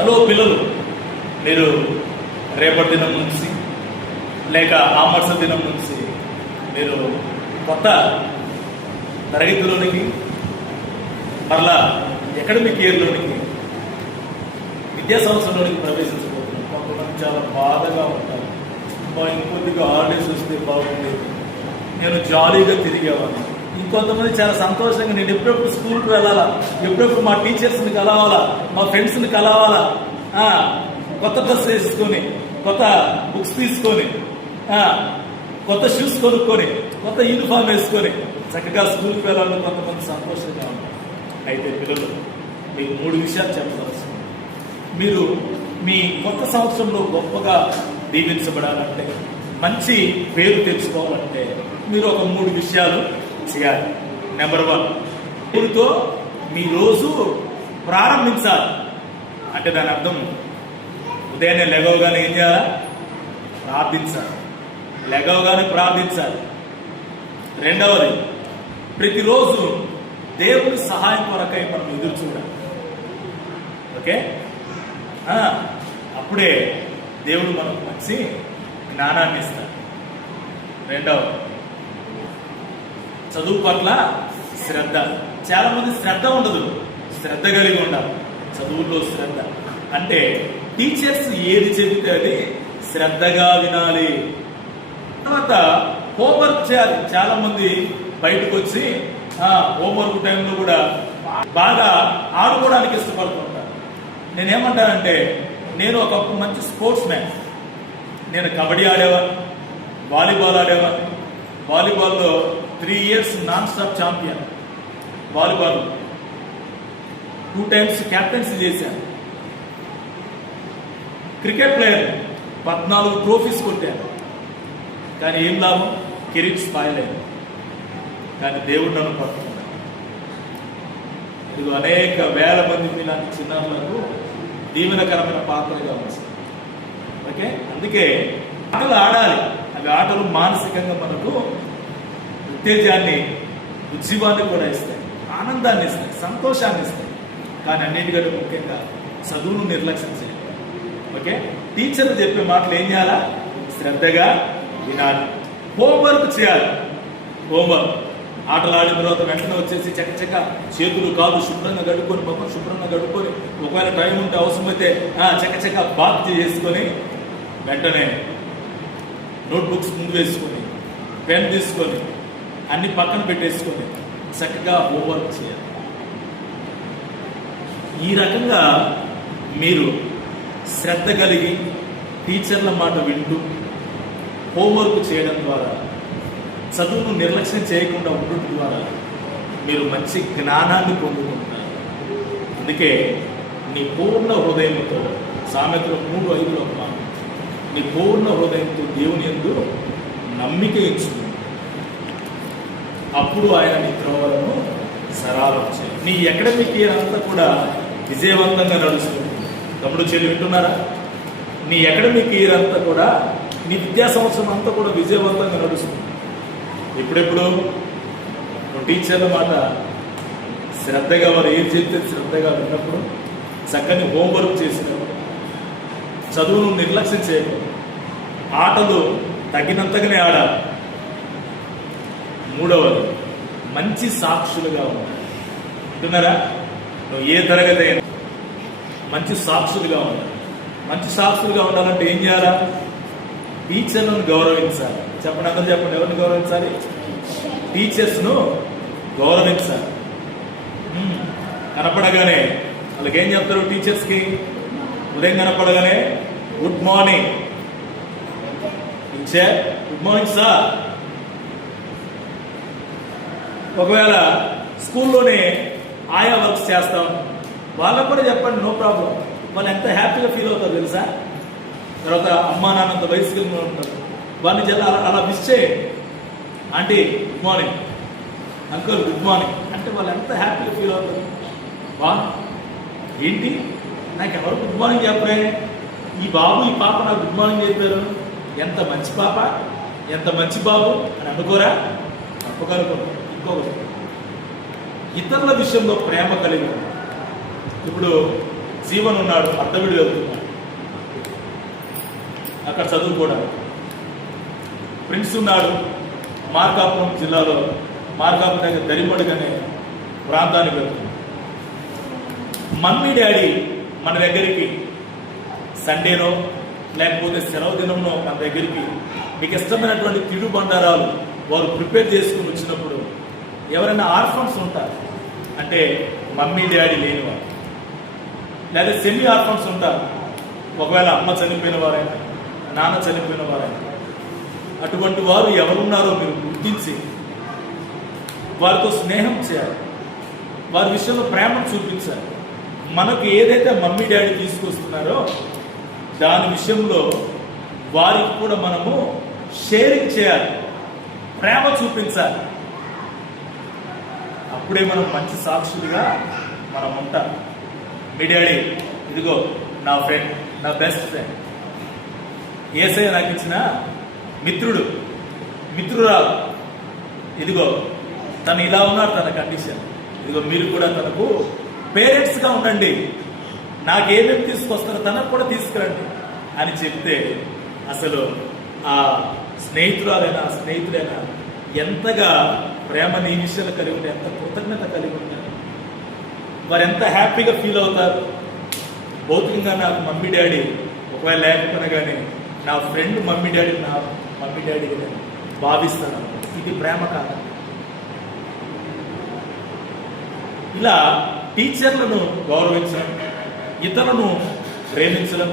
Hello పిల్లలు, మీరు రేపటి దినం నుంచి లేక ఆ మరుసటి దినం నుంచి మీరు కొత్త తరగతిలోనికి మరలా అకాడమిక్ ఇయర్లోనికి విద్యా సంవత్సరంలోనికి ప్రవేశించబోతున్నాం. కొంతమంది చాలా బాధగా ఉంటారు. ఇంకొద్దిగా హాలిడేస్ వస్తే బాగుండేది, నేను జాలీగా తిరిగేవాడిని. ఇంకొంతమంది చాలా సంతోషంగా నేను ఎప్పుడెప్పుడు స్కూల్కి వెళ్ళాలా, ఎప్పుడెప్పుడు మా టీచర్స్ని కలవాలా, మా ఫ్రెండ్స్ని కలవాలా, కొత్త డ్రెస్ వేసుకొని, కొత్త బుక్స్ తీసుకొని, కొత్త షూస్ కొనుక్కొని, కొత్త యూనిఫామ్ వేసుకొని చక్కగా స్కూల్కి వెళ్ళాలని కొంతమంది సంతోషంగా ఉంటారు. అయితే పిల్లలు, మీకు 3 విషయాలు చెప్పవలసింది. మీరు మీ కొత్త సంవత్సరంలో గొప్పగా దీవించబడాలంటే, మంచి పేరు తెచ్చుకోవాలంటే మీరు ఒక 3 విషయాలు చేయాలి. నెంబర్ 1, దేవుడితో మీ రోజు ప్రారంభించాలి. అంటే దాని అర్థం ఉదయాన్నే లెగవగానే ఏం చేయాలి? ప్రార్థించాలి. లెగవగానే ప్రార్థించాలి. రెండవది, ప్రతిరోజు దేవుడి సహాయం కొరకై మనం ఎదురు చూడాలి. ఓకే, అప్పుడే దేవుడు మనకు మంచి జ్ఞానాన్ని ఇస్తాడు. రెండవది, చదువు పట్ల శ్రద్ధ. చాలా మంది శ్రద్ధ ఉండదు, శ్రద్ధ కలిగి ఉండాలి. చదువుల్లో శ్రద్ధ అంటే టీచర్స్ ఏది చెబితే అది శ్రద్ధగా వినాలి. తర్వాత హోంవర్క్ చేయాలి. చాలా మంది బయటకు వచ్చి హోంవర్క్ టైంలో కూడా బాగా ఆడుకోవడానికి ఇష్టపడుతుంటారు. నేనేమంటానంటే, నేను ఒకప్పుడు మంచి స్పోర్ట్స్ మ్యాన్. నేను కబడ్డీ ఆడేవాడిని, వాలీబాల్ ఆడేవాడిని. వాలీబాల్లో 3 years non stop champion. Volleyball 2 times captaincy చేశాను. క్రికెట్ ప్లేయర్ 14 ట్రోఫీస్ కొట్టాను. కానీ ఏం లాభం? కెరీర్ స్పాయిల్ అయింది. కానీ దేవుడు నన్ను పట్టుకున్నాడు. ఇది అనేక వేల మంది ఇలాంటి చిన్నారులకు దీవెనకరమైన పాత్రగా ఉంది. ఓకే, అందుకే ఆటలు ఆడాలి. అవి ఆటలు మానసికంగా మనకు ఉత్తేజాన్ని, ఉజ్జీవాన్ని కూడా ఇస్తాయి, ఆనందాన్ని ఇస్తాయి, సంతోషాన్ని ఇస్తాయి. కానీ అన్నిటికంటే ముఖ్యంగా చదువును నిర్లక్ష్యం చేయాలి. ఓకే, టీచర్లు చెప్పే మాటలు ఏం చేయాలా? శ్రద్ధగా వినాలి. హోంవర్క్ చేయాలి. హోంవర్క్ ఆటలు ఆడిన తర్వాత వెంటనే వచ్చేసి చక్కచక్క చేతులు కాళ్ళు శుభ్రంగా గడుక్కొని, ముఖం శుభ్రంగా గడుక్కొని, ఒకవేళ టైం ఉంటే అవసరమైతే చక్కచక్క బాత్ చేసుకొని వెంటనే నోట్బుక్స్ ముందు వేసుకొని, పెన్ తీసుకొని, అన్ని పక్కన పెట్టేసుకొని చక్కగా హోంవర్క్ చేయాలి. ఈ రకంగా మీరు శ్రద్ధ కలిగి టీచర్ల మాట వింటూ హోంవర్క్ చేయడం ద్వారా, చదువును నిర్లక్ష్యం చేయకుండా ఉండడం ద్వారా మీరు మంచి జ్ఞానాన్ని పొందుకుంటారు. అందుకే నీ పూర్ణ హృదయంతో, సామెతలు 3:5లో ఒక మాట, నీ పూర్ణ హృదయంతో దేవుని యందు నమ్మిక ఇచ్చుకుంది, అప్పుడు ఆయన నీ త్రోవలను సరాలం చేయి. నీ అకాడమిక్ ఇయర్ అంతా కూడా విజయవంతంగా నడుస్తుంది. తమ్ముడు చెల్లి వింటున్నారా? నీ అకాడమిక్ ఇయర్ అంతా కూడా, నీ విద్యా సంవత్సరం అంతా కూడా విజయవంతంగా నడుస్తుంది. ఎప్పుడెప్పుడు నువ్వు టీచర్ల మాట శ్రద్ధగా, వారు ఏం చెప్తే శ్రద్ధగా విన్నప్పుడు, చక్కని హోంవర్క్ చేసినప్పుడు, చదువును నిర్లక్ష్యం చేయకూడదు, ఆటలు తగినంతగానే ఆడాలి. మూడవది, మంచి సాక్షులుగా ఉండాలి. అంటున్నారా? నువ్వు ఏ తరగతి అయినా మంచి సాక్షులుగా ఉండాలి. మంచి సాక్షులుగా ఉండాలంటే ఏం చేయాలా? టీచర్లను గౌరవించాలి. చెప్పండి, అందరూ చెప్పండి. ఎవరిని గౌరవించాలి? టీచర్స్ను గౌరవించాలి. కనపడగానే వాళ్ళకి ఏం చెప్తారు? టీచర్స్కి ఉదయం కనపడగానే good morning teacher, good morning sir. ఒకవేళ స్కూల్లోనే ఆయా వర్క్స్ చేస్తాం, వాళ్ళకు కూడా చెప్పండి, నో ప్రాబ్లం. వాళ్ళు ఎంత హ్యాపీగా ఫీల్ అవుతారు తెలుసా? తర్వాత అమ్మా నాన్నంత వయసులో ఉంటారు, వాళ్ళని అలా విష్ చేయండి. Aunty good morning, uncle good morning అంటే వాళ్ళు ఎంత హ్యాపీగా ఫీల్ అవుతారు. వా ఏంటి, నాకు ఎవరు గుడ్ మార్నింగ్ చెప్పరే, ఈ బాబు ఈ పాప నాకు గుడ్ మార్నింగ్ చెప్పారు, ఎంత మంచి పాప, ఎంత మంచి బాబు అని అనుకోరా? తప్పకనుకోరు. ఇంకొకటి, ఇతరుల విషయంలో ప్రేమ కలిగి. ఇప్పుడు జీవన్ ఉన్నాడు, అద్దవిడి వెళ్తున్నాడు అక్కడ చదువుకోవడానికి. ప్రిన్స్ ఉన్నాడు మార్కాపురం జిల్లాలో, మార్కాపురం దగ్గర దరిమడుగు అనే ప్రాంతానికి వెళ్తున్నాడు. మమ్మీ డాడీ మన దగ్గరికి సండేనో లేకపోతే సెలవు దినంలో మన దగ్గరికి మీకు ఇష్టమైనటువంటి తిడు బండారాలు వారు ప్రిపేర్ చేసుకుని వచ్చినప్పుడు ఎవరైనా ఆర్ఫన్స్ ఉంటారు అంటే మమ్మీ డాడీ లేనివారు, లేదా సెమీ ఆర్ఫన్స్ ఉంటారు, ఒకవేళ అమ్మ చనిపోయిన వారైనా నాన్న చనిపోయిన వారైనా, అటువంటి వారు ఎవరున్నారో మీరు గుర్తించి వారితో స్నేహం చేయాలి, వారి విషయంలో ప్రేమను చూపించాలి. మనకు ఏదైతే మమ్మీ డాడీ తీసుకొస్తున్నారో దాని విషయంలో వారికి కూడా మనము షేరింగ్ చేయాలి, ప్రేమ చూపించాలి. అప్పుడే మనం మంచి సాక్షులుగా మనం ఉంటాం. మీ డాడీ ఇదిగో నా ఫ్రెండ్, నా బెస్ట్ ఫ్రెండ్, యేసయ్య నాకు ఇచ్చిన మిత్రుడు, మిత్రురాలు, ఇదిగో తను ఇలా ఉన్నారు, తన కండిషన్, ఇదిగో మీరు కూడా తనకు పేరెంట్స్గా ఉండండి, నాకేమేమి తీసుకొస్తారో తనకు కూడా తీసుకురండి అని చెప్తే అసలు ఆ స్నేహితురాలైనా స్నేహితుడైనా ఎంతగా ప్రేమ నీ విషయాలు కలిగి ఉంటే, ఎంత కృతజ్ఞత కలిగి ఉంటారు, వారు ఎంత హ్యాపీగా ఫీల్ అవుతారు. భౌతికంగా నాకు మమ్మీ డాడీ ఒకవేళ లేకపోయినా కానీ నా ఫ్రెండ్ మమ్మీ డాడీ నా మమ్మీ డాడీగా నేను భావిస్తాను. ఇది ప్రేమ కాదు. ఇలా టీచర్లను గౌరవించడం, ఇతరులను ప్రేమించడం,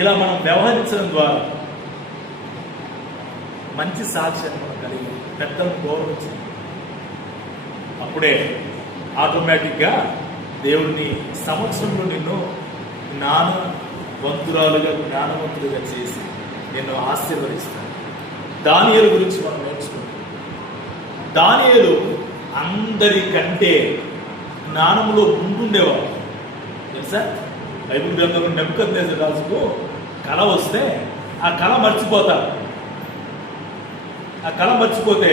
ఇలా మనం వ్యవహరించడం ద్వారా మంచి సాక్ష్యాన్ని మనం కలిగి పెద్దలను గౌరవించడం, అప్పుడే ఆటోమేటిక్గా దేవుడిని సంవత్సరంలో నిన్ను జ్ఞానవంతులుగా చేసి నిన్ను ఆశీర్వదిస్తాను. దానియేలు గురించి మనం నేర్చుకుంటాం. దానియేలు అందరికంటే జ్ఞానంలో ముందుండేవాడు తెలుసా. బైబిల్ గ్రంథంలో నెబుకద్నెజరు రాజుకు కళ వస్తే ఆ కళ మర్చిపోతారు. ఆ కళ మర్చిపోతే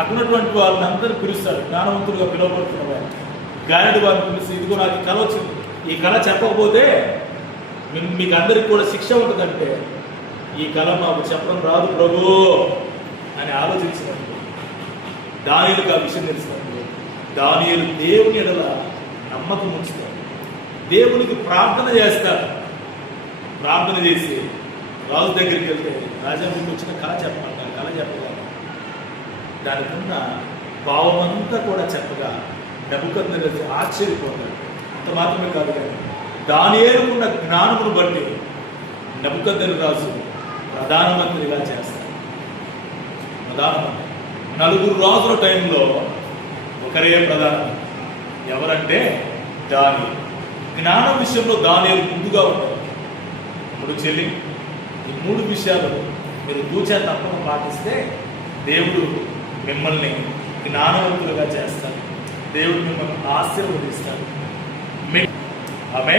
అక్కడున్నటువంటి వాళ్ళని అందరూ పిలుస్తారు, జ్ఞానవంతులుగా పిలువబడుతున్న వారు గాయడి వారిని పిలిచి, ఇదిగో నాకు కళ వచ్చింది, ఈ కళ చెప్పకపోతే మీకు అందరికి కూడా శిక్ష ఉంటుందంటే ఈ కళ మాకు చెప్పడం రాదు ప్రభు అని ఆలోచించినప్పుడు దానియేలుకు ఆ విషయం తెలుస్తుంది. దానియేలు దేవుని ఎడల నమ్మకం ఉంచుతాడు, దేవునికి ప్రార్థన చేస్తాడు. ప్రార్థన చేసి రాజు దగ్గరికి వెళ్తే రాజా మీకు వచ్చిన కళ చెప్పమంటారు, కళ చెప్పగా దానికున్న భావమంతా కూడా చెప్పగా నెబుకద్నెజరు ఆశ్చర్యపోతాడు. అంత మాత్రమే కాదు కానీ దానియేలుకున్న జ్ఞానమును బట్టి నెబుకద్నెజరు రాజు ప్రధానమంత్రిగా చేస్తాడు. ప్రధానమంత్రి 4 రాజుల టైంలో ఒకరే ప్రధానం, ఎవరంటే దానియేలు. జ్ఞానం విషయంలో దానియేలు ముందుగా ఉంటారు. 3 చెల్లి ఈ 3 విషయాలు మీరు తూచా తప్పక పాటిస్తే దేవుడు మిమ్మల్ని జ్ఞానవంతులుగా చేస్తారు, దేవుడు మిమ్మల్ని ఆశీర్వదిస్తారు. ఆమె